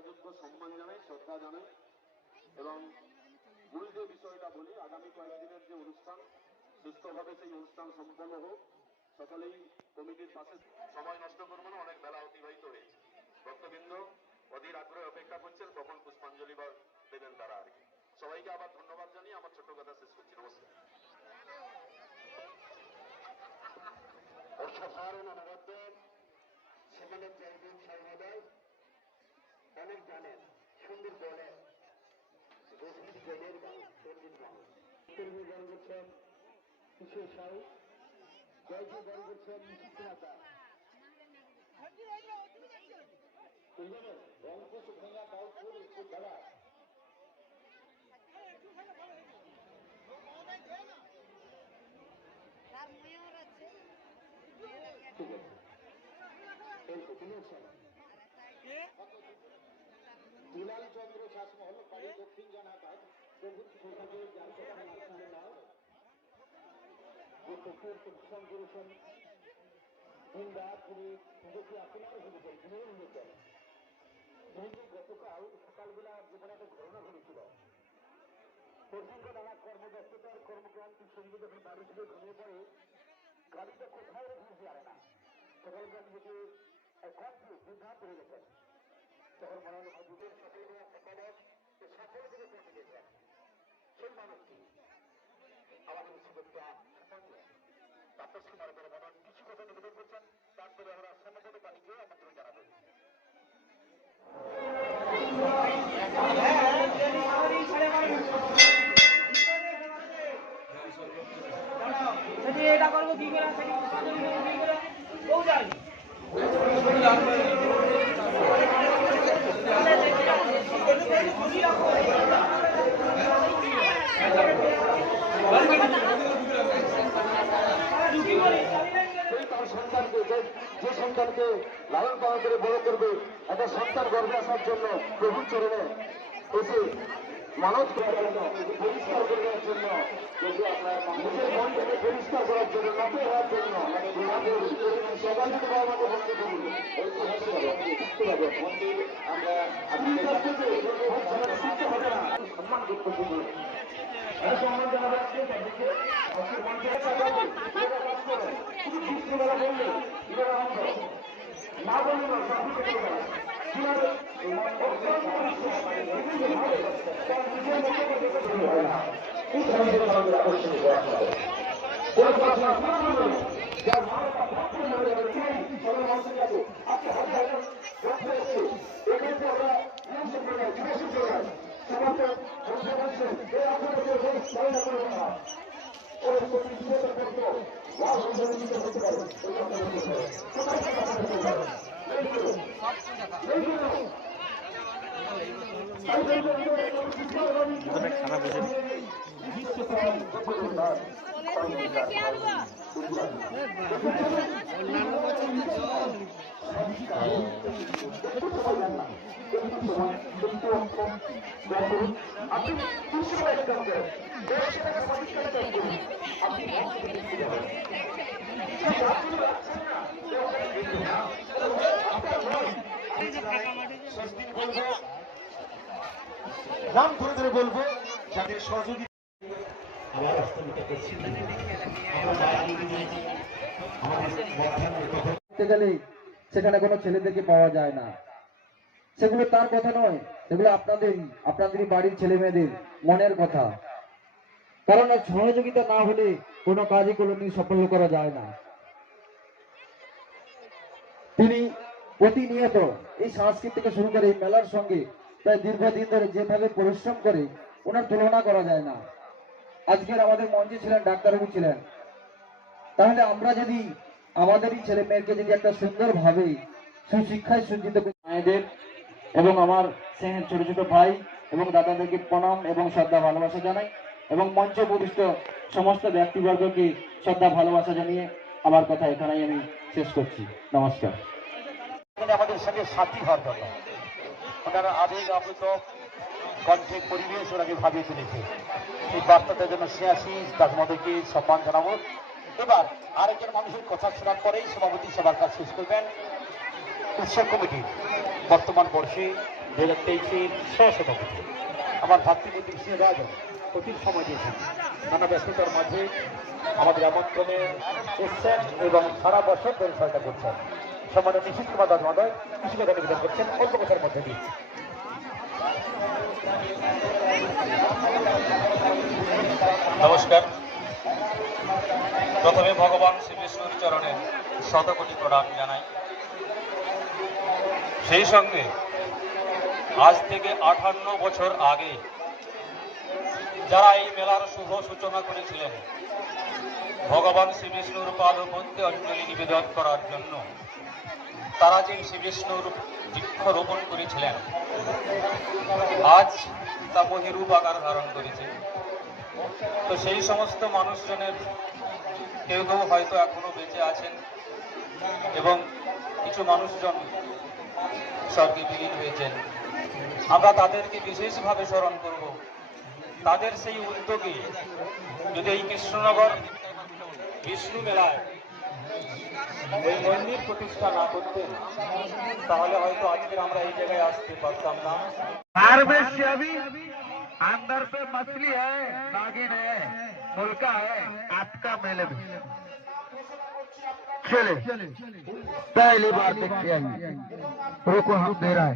যথাযোগ্য সম্মান জানাই, শ্রদ্ধা জানাই এবং মূল যে বিষয়টা বলি, আগামী কয়েকদিনের যে অনুষ্ঠান, সুস্থভাবে সেই অনুষ্ঠান সম্পন্ন হোক। সকলেই কমিটির পাশে সময় নষ্ট করব না, অনেক বেলা অতিবাহিত হয়েছে ভক্তবৃন্দ, অধীর আগ্রহে অপেক্ষা করছেন কখন পুষ্পাঞ্জলি বা দেবেন তারা আর কি। সবাইকে আবার ধন্যবাদ জানিয়ে আমার ছোট কথা শেষ করছি, নমস্কার। অসাধারণ অনবদ্য সেখানে সর্বদাই অনেক জানেন সুন্দর বলেন গভীর জ্ঞানের গান সংগীত মানুষ কর্মী গান করছেন কিশোর সাউ জয়কে গান করছেন নিশিতা রংপুর ভাঙা দাউদপুর একটু খেলা তার ময়ূর আছে ঠিক আছে এই তো তুমি আছেন দুলাল চন্দ্র শাসমহল বাড়ি দক্ষিণ প্রভু সৌভাগ্য জানতে মাঝখানে নাও চোখের প্রতিষ্ঠান করেছেন বৃন্দা তিনি নিজেকে আপনার কর্মব্যস্ততার কর্মক্রান্তির সঙ্গে যখন বাড়ি থেকে ঘুমিয়ে পড়ে গাড়িটা কোথায় রেখে জানে না সকালবেলা নিজেকে কনফিউজ বিভ্রান্ত হয়ে গেছেন তখন মনে হলো ভাবুদের সাথে সম্পাদক যে সকল থেকে পৌঁছে গেছেন সেই মানুষটি আমাদের সুযোগটা আপনার সীমার করে মনে কিছু কথা নিবেদন করছেন। তারপরে আমরা সমবেত বাণীকে আমন্ত্রণ জানাবেন সেটি এটা করব কি করে? কি করে? কেউ জানি সেই তার সন্তানকে যে সন্তানকে লালন পালন করে বড় করবে একটা সন্তান গর্বে আসার জন্য প্রভুর চরণে। এসে করার জন্য পরিষ্কার করে দেওয়ার জন্য নিজের মনটাকে পরিষ্কার করার জন্য নত হওয়ার জন্য সবাই যদি বাবা মাকে বন্ধ করুন। আমরা শিখতে হবে না সম্মান করতে সম্মান জানাবে মঞ্চে বললে অন্ধ না বললে না দেয় কীভাবে করতো লাভ হিসেবে নিতে হতে পারে ওই আপনাদের বিষয়ে কোথায় থেকে আপনাদের বিষয়ে এইগুলো এইগুলো খারাপ কি আনব আপনি তিনশো টাকা কাজ করেন দেড়শো টাকা পঁচিশ টাকা কাজ করুন আপনি একশো টাকা দিতে যাবেন আপনি রাখছেন না ব্যবসাটা কিন্তু না আপনার নয় ষষ্ঠী বলব নাম ধরে ধরে বলব যাদের সহযোগী আবার অষ্টমীটা করছি আমরা বাড়ি আমাদের মধ্যাহ্নের কথা করতে গেলে সেখানে কোনো ছেলেদেরকে পাওয়া যায় না। সেগুলো তার কথা নয়। সেগুলো আপনাদের আপনাদের বাড়ির ছেলে মেয়েদের মনের কথা। কারণ সহযোগিতা না হলে কোনো কাজই কোনোদিন সফল করা যায় না। তিনি প্রতিনিয়ত এই সংস্কৃতি থেকে শুরু করে এই মেলার সঙ্গে প্রায় দীর্ঘদিন ধরে যেভাবে পরিশ্রম করে ওনার তুলনা করা যায় না। আজকের আমাদের মঞ্চে ছিলেন ডাক্তারবাবু ছিলেন। তাহলে আমরা যদি আমাদেরই ছেলে মেয়েকে যদি একটা সুন্দরভাবে সুশিক্ষায় সজ্জিত মায়েদের এবং আমার স্নেহের ছোট ছোট ভাই এবং দাদাদেরকে প্রণাম এবং শ্রদ্ধা ভালোবাসা জানাই এবং মঞ্চ উপবিষ্ট সমস্ত ব্যক্তিবর্গকে শ্রদ্ধা ভালোবাসা জানিয়ে আমার কথা এখানেই আমি শেষ করছি। নমস্কার। আমাদের সঙ্গে সাথী হওয়ার জন্য ওনারা আবেগ আপ্লুত কণ্ঠে পরিবেশ ওনাকে ভাবিয়ে তুলেছে। এই বার্তাটার জন্য শ্রেয়াসী তার মধ্যে সম্মান জানাব। এবার আরেকজন মানুষের কথা শোনার পরেই সভাপতি সবার কাজ শেষ করবেন। উৎসব কমিটি বর্তমান বর্ষে দু হাজার তেইশের সহসভাপতি আমার ভাতৃপতি সিংহ রাজ অতীত সময় দিয়েছেন নানা ব্যস্ততার মাঝে আমাদের আমন্ত্রণে এসছেন এবং সারা বছর সহায়তা করছেন। সম্মানের নিশ্চিত কুমার দাস মহোদয় কৃষি কথা নিবেদন করছেন, অল্প কথার মধ্যে দিয়ে নমস্কার। প্রথমে ভগবান শ্রী বিষ্ণুর চরণে শতকোটি প্রণাম জানাই। সেই সঙ্গে আজ থেকে আঠান্ন বছর আগে যারা এই মেলার শুভ সূচনা করেছিলেন, ভগবান শ্রী বিষ্ণুর পাদপত্যে অঞ্জলি নিবেদন করার জন্য তারা যে শ্রীবিষ্ণুর বৃক্ষ রোপণ করেছিলেন, আজ তা মহিরূপ আকার ধারণ করেছে। তো সেই সমস্ত মানুষজনের কেউ কেউ হয়তো এখনও বেঁচে আছেন এবং কিছু মানুষজন স্বর্গে বিলীন হয়েছেন। আমরা তাদেরকে বিশেষভাবে স্মরণ করব। তাদের সেই উদ্যোগে যদি এই কৃষ্ণনগর বিষ্ণু মেলায় ওই মন্দির প্রতিষ্ঠা না করতেন তাহলে হয়তো আজকে আমরা এই জায়গায় আসতে পারতাম না बाहर में से अभी अंदर पे मछली है नागिन है मुल्का है आपका मेले में चले पहली बार देख के आई रुको हम दे रहा है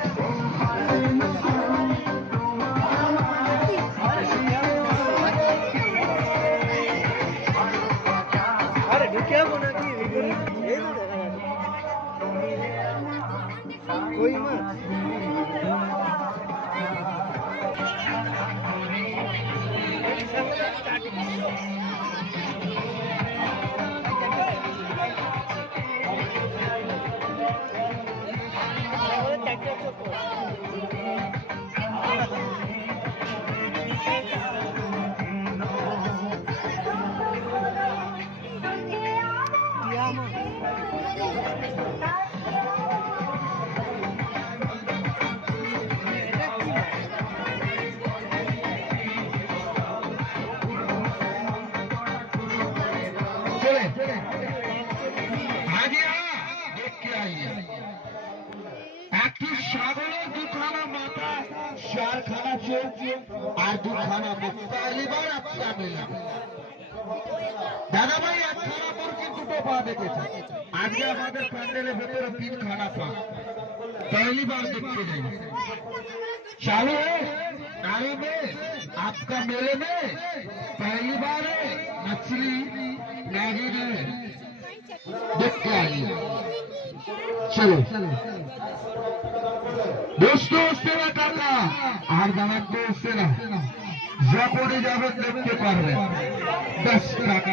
চারখানা চোখ আর দুখানা মুখ পহলিবার আপনারা মিললাম দাদা ভাই একখানা মোর কিন্তু দুটো পা দেখেছে আজকে আমাদের প্যান্ডেলের ভেতরে তিনখানা পা पहली बार देखते नहीं चालू है नारी में आपका मेले में पहली बार है मछली नागिन है देख के आइए चलो দোস্ত হচ্ছে না টাকা আর দাঁড়াতে হচ্ছে না যখনই যাবেন দেখতে পারবেন দশ টাকা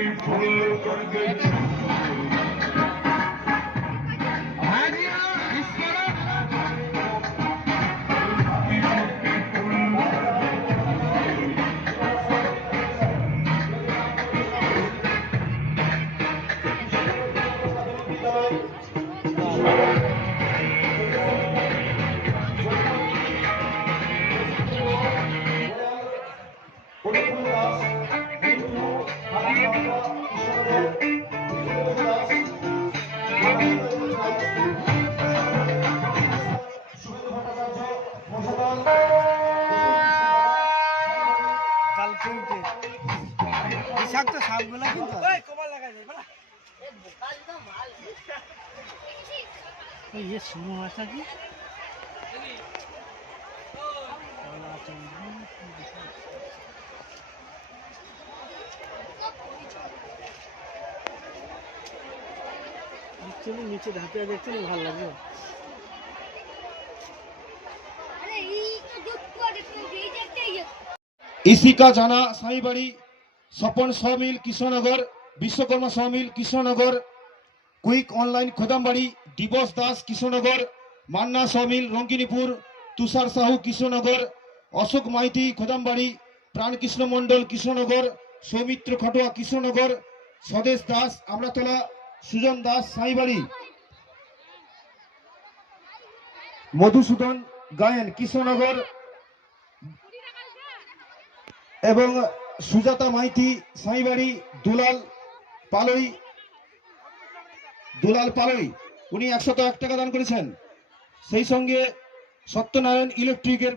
be full of বিষাক্ত সাপগুলো কিন্তু ইয়ে শুরু মাছটা কি? নিচে ধাপিয়া দেখতে ভালো লাগবে Ishika Jana, Saibari, Swapan sawmill Krishnanagar, Vishwakarma sawmill Krishnanagar, quick online Khodambari Dibas Das, Krishnanagar, Manna sawmill Ranginipur Tushar Sahu, Krishnanagar, Ashok Maiti, Khodambari, Prankrishna Mondal, Krishnanagar, Soumitra Khatoa, Krishnanagar, Swadesh Das, Amratala, Sujan Das, Sainbari. Madhusudan Gayen, Krishnanagar এবং সুজাতা মাইতি, সাইবাড়ি, দুলাল পালই দুলাল পালই, উনি একশত এক টাকা দান করেছেন। সেই সঙ্গে সত্যনারায়ণ ইলেকট্রিকের